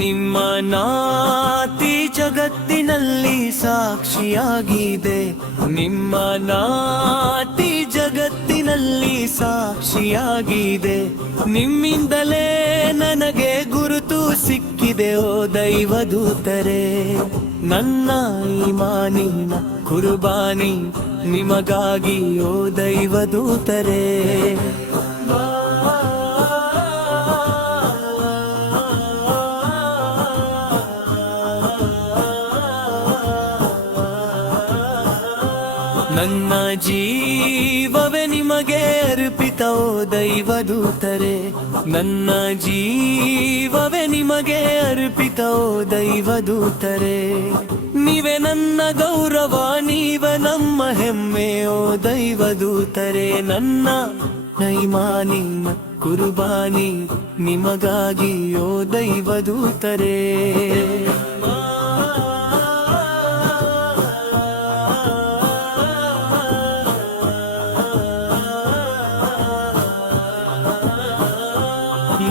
ನಿಮ್ಮ ನಾತಿ ಜಗತ್ತಿನಲ್ಲಿ ಸಾಕ್ಷಿಯಾಗಿದೆ, ನಿಮ್ಮ ನಾತಿ ಜಗತ್ತಿನಲ್ಲಿ ಸಾಕ್ಷಿಯಾಗಿದೆ. ನಿಮ್ಮಿಂದಲೇ ನನಗೆ ಗುರುತು ಸಿಕ್ಕಿದೆ ಓ ದೈವದೂತರೇ. ನನ್ನ ಈಮಾನಿನ ಕುರ್ಬಾನಿ ನಿಮಗಾಗಿ ಓ ದೈವದೂತರೇ. ನನ್ನ ಜೀವವೇ ನಿಮಗೆ ಅರ್ಪಿತ ಓ ದೈವದೂತರೇ. ನನ್ನ ಜೀವವೇ ನಿಮಗೆ ಅರ್ಪಿತ ಓ ದೈವದೂತರೇ. ನೀವೇ ನನ್ನ ಗೌರವ, ನೀವೇ ನಮ್ಮ ಹೆಮ್ಮೆ ಓ ದೈವದೂತರೇ. ನನ್ನ ನೈಮಾನಿನ ಕುರ್ಬಾನಿ ನಿಮಗಾಗಿ ಓ ದೈವದೂತರೇ.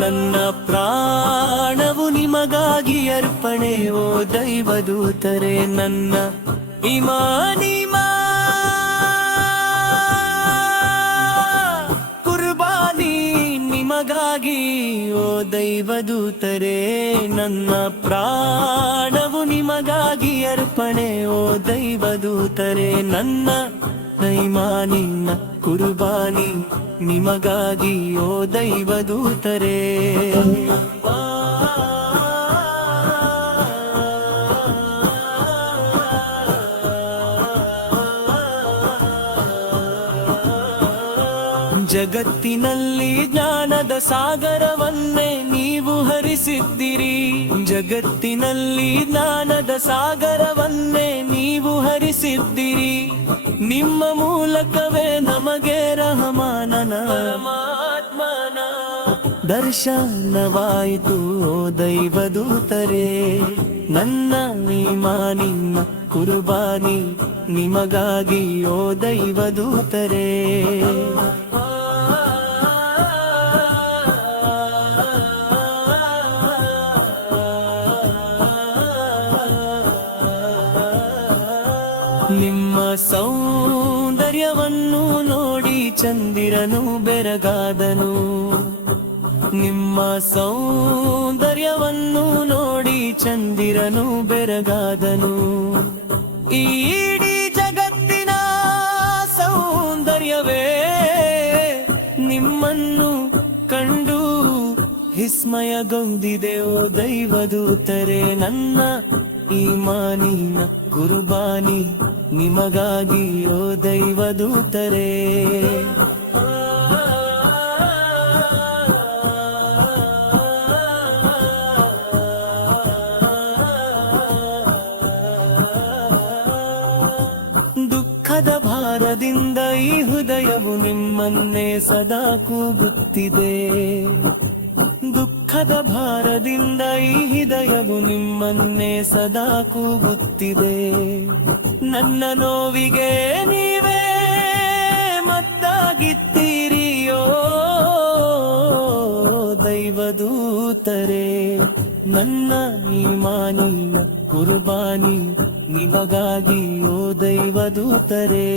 ನನ್ನ ಪ್ರಾಣವು ನಿಮಗಾಗಿ ಅರ್ಪಣೆ ಓ ದೈವದೂತರೇ. ನನ್ನ ಇಮಾನಿಮಾ ಕುರ್ಬಾನಿ ನಿಮಗಾಗಿ ಓ ದೈವದೂತರೇ. ನನ್ನ ಪ್ರಾಣವು ನಿಮಗಾಗಿ ಅರ್ಪಣೆ ಓ ದೈವದೂತರೇ. ನನ್ನ ನೈಮಾನಿನ ಕುರ್ಬಾನಿ ನಿಮಗಾಗಿ ಓ ದೈವದೂತರೇ. ಜಗತ್ತಿನಲ್ಲಿ ಜ್ಞಾನದ ಸಾಗರವನ್ನೇ ನೀವು ಹರಿಸಿದ್ದೀರಿ, ಜಗತ್ತಿನಲ್ಲಿ ಜ್ಞಾನದ ಸಾಗರವನ್ನೇ ನೀವು ಹರಿಸಿದ್ದೀರಿ. ನಿಮ್ಮ ಮೂಲಕವೇ ನಮಗೆ ರಹಮಾನನ ಪರಮಾತ್ಮನ ದರ್ಶನವಾಯಿತು ಓ ದೈವದೂತರೇ. ನನ್ನ ಈಮಾನಿನ ಕುರ್ಬಾನಿ ನಿಮಗಾಗಿ ಓ ದೈವದೂತರೇ. ನಿಮ್ಮ ಸೌಂದರ್ಯವನ್ನು ನೋಡಿ ಚಂದಿರನು ಬೆರಗಾದನು, ನಿಮ್ಮ ಸೌಂದರ್ಯವನ್ನು ನೋಡಿ ಚಂದಿರನು ಬೆರಗಾದನು. ಈ ಇಡೀ ಜಗತ್ತಿನ ಸೌಂದರ್ಯವೇ ನಿಮ್ಮನ್ನು ಕಂಡು ವಿಸ್ಮಯಗೊಂಡಿದೆ ಓ ದೈವದೂತರೇ. ನನ್ನ ಈಮಾನಿನ ಕುರ್ಬಾನಿ ನಿಮಗಾಗಿ ಓ ದೈವದೂತರೇ. ದುಃಖದ ಭಾರದಿಂದ ಈ ಹೃದಯವು ನಿಮ್ಮನ್ನೇ ಸದಾ ಕೂಗುತ್ತಿದೆ, ದುಃಖದ ಭಾರದಿಂದ ಈ ಹೃದಯವು ನಿಮ್ಮನ್ನೇ ಸದಾ ಕೂಗುತ್ತಿದೆ. ನನ್ನ ನೋವಿಗೆ ನೀವೇ ಮದ್ದಾಗಿತ್ತೀರಿಯೋ ದೈವದೂತರೇ. ನನ್ನ ಈಮಾನಿನ ಕುರ್ಬಾನಿ ನಿಮಗಾಗಿ ಓ ದೈವದೂತರೇ.